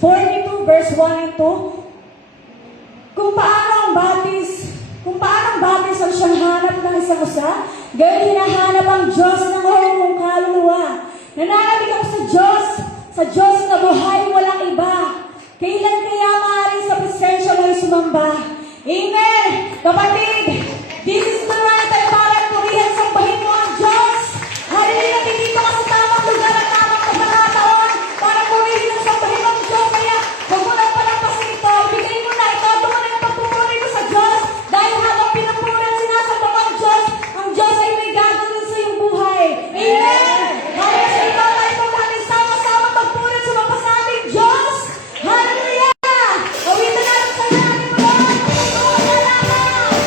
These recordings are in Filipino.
42 verse 1 and 2. Kung paano ang batis ang siyang hanap ng isang usa, gayon hinahanap ang Diyos ng mong kaluluwa. Nananabik ako sa Diyos na buhay walang iba. Kailan kaya maaaring sa presensya mo sumamba? Amen! Kapatid, this is the right time para purihan sambahin mo ang Diyos. Hallelujah! Dito ka sa tamang lugar at tamang pagkakataon para purihin ang sambahin mo ang Diyos. Kaya huwag mo lang palampasin ito. Ibigay mo na ito. Ito mo na yung pagpupuri mo sa Diyos. Dahil habang pinupuri at sinasamba mo ang Diyos ay may gagawin sa iyong buhay. Amen! Kaya sa ito tayo po natin sama-sama pagpuri at sumapa sa ating Diyos. Hallelujah! Awitan natin sa natin mo Lord. Ito ang salamat!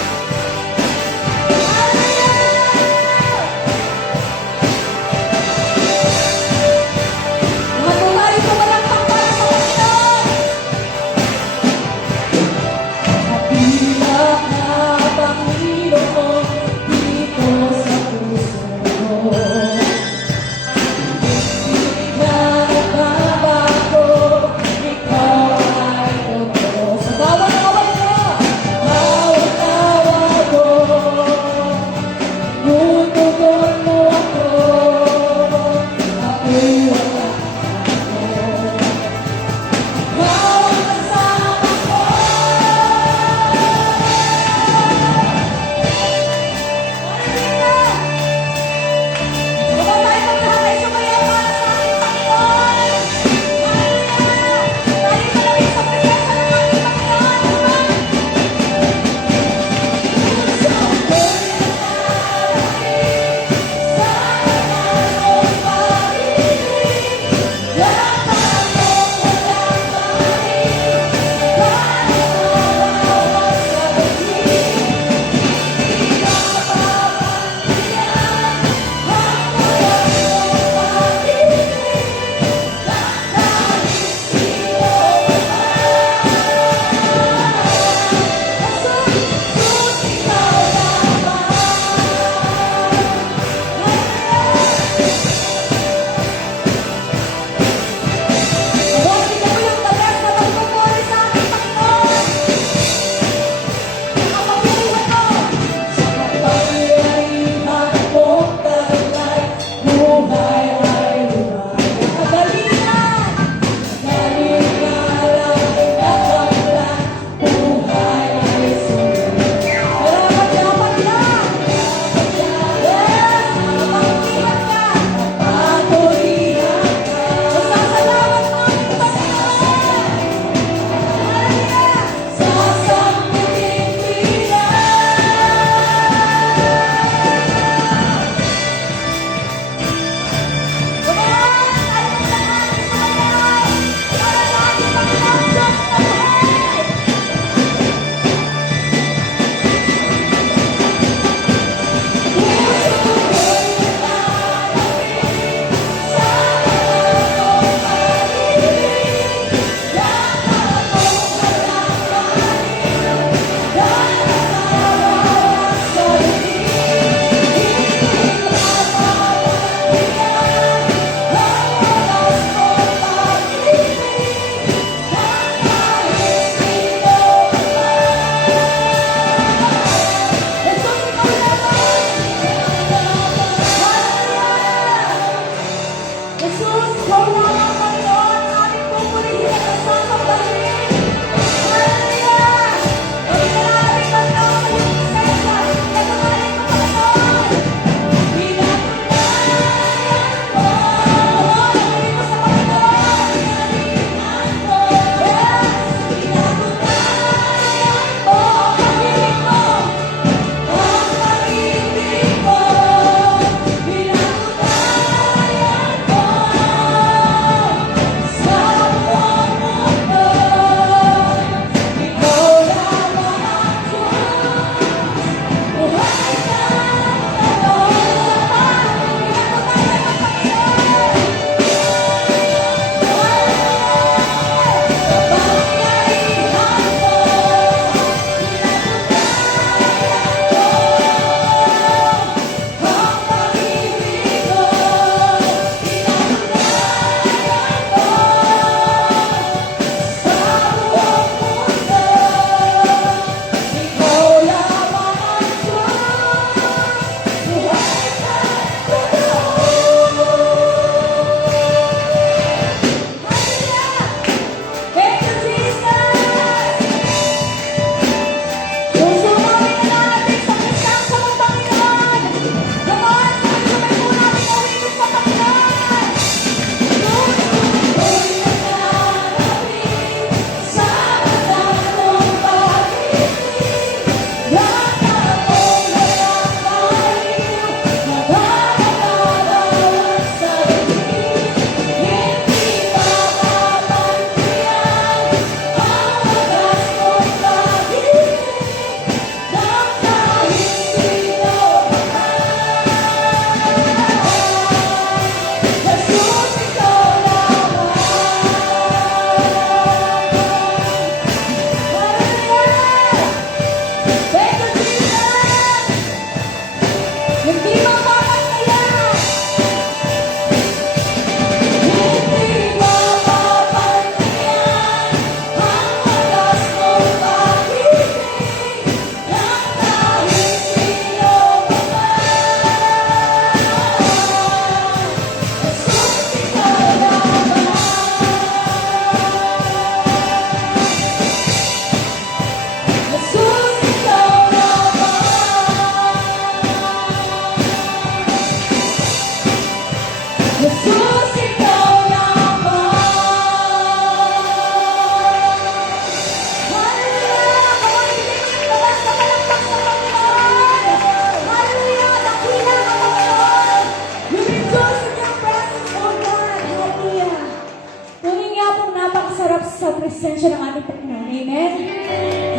presensya ng ating Panginoon. Amen?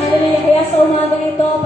Hallelujah. Kaya sa umaga ito,